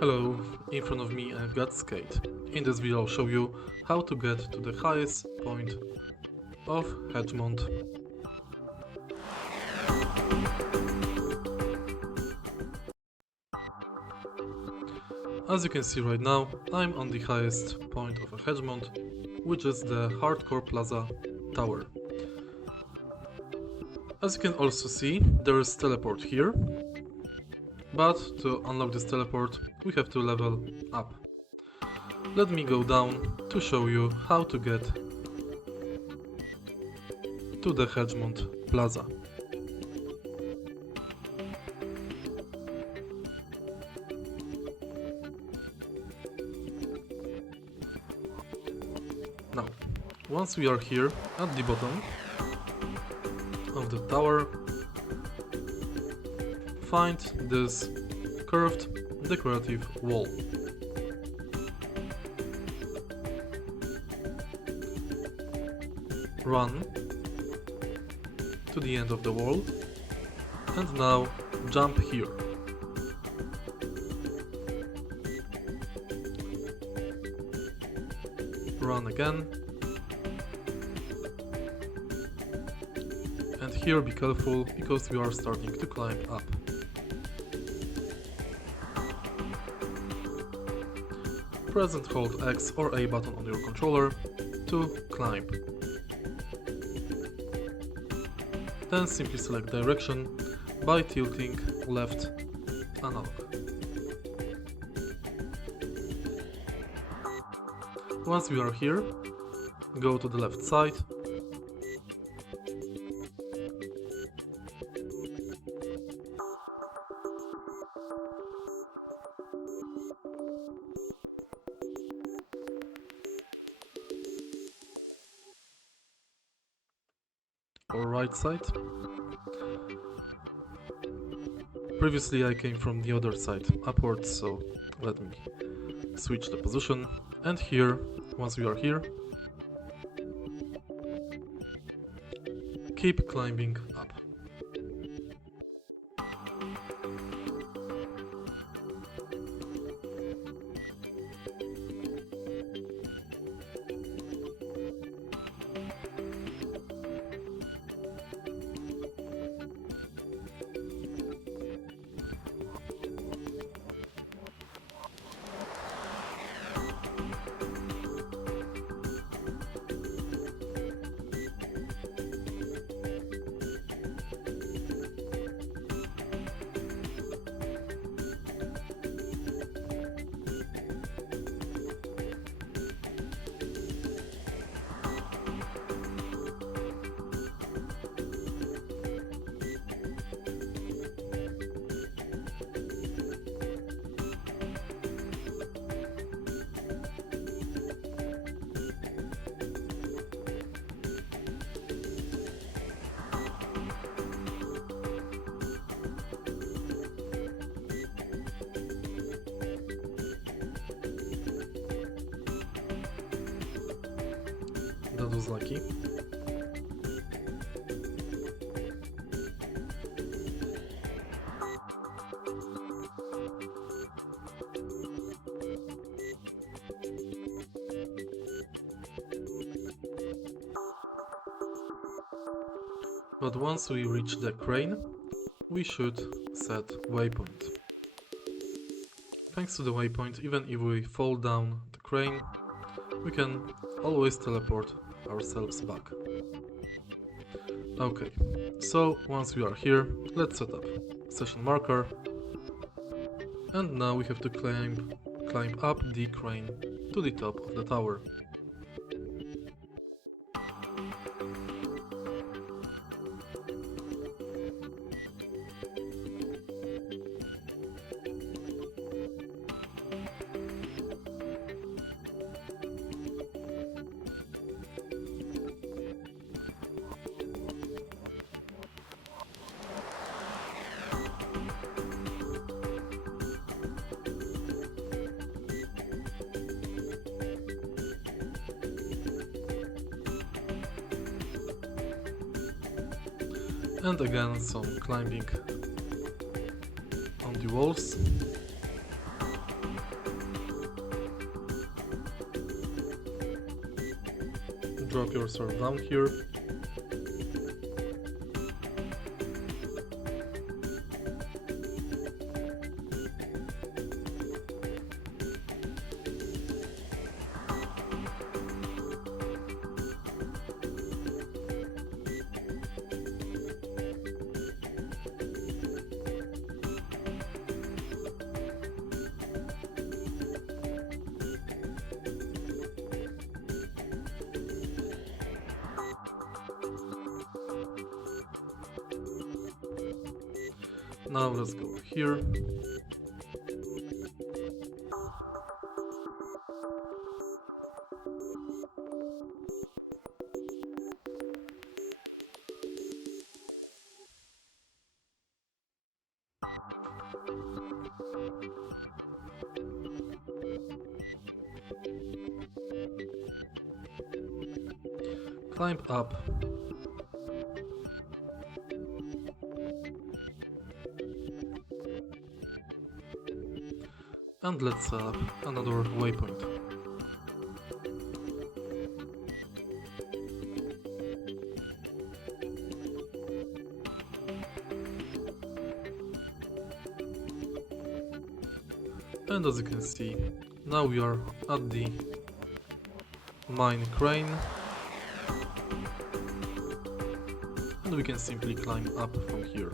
Hello, in front of me I've got skate. In this video I'll show you how to get to the highest point of Hedgemont. As you can see right now, I'm on the highest point of Hedgemont, which is the Hardcore Plaza Tower. As you can also see, there is teleport here, but to unlock this teleport we have to level up. Let me go down to show you how to get to the Hedgemont Plaza. Now, once we are here at the bottom of the tower, find this curved decorative wall. Run to the end of the wall and now jump here. Run again, and here be careful because we are starting to climb up. Press and hold X or A button on your controller to climb. Then simply select direction by tilting left analog. Once we are here, go to the left side or right side. Previously I came from the other side upwards, so let me switch the position. And here, once we are here, keep climbing up. That was lucky. But once we reach the crane, we should set waypoint. Thanks to the waypoint, even if we fall down the crane, we can always teleport ourselves back. Okay, so once we are here, let's set up session marker, and now we have to climb up the crane to the top of the tower. And again some climbing on the walls. drop yourself down here. Now let's go here. Climb up. And let's set up another waypoint. And as you can see, now we are at the mine crane, and we can simply climb up from here.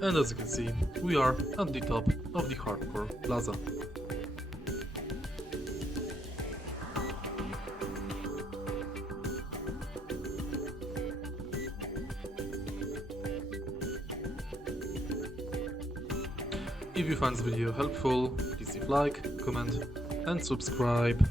And as you can see, we are at the top of the Hardcore Plaza. If you find this video helpful, please leave like, comment and subscribe.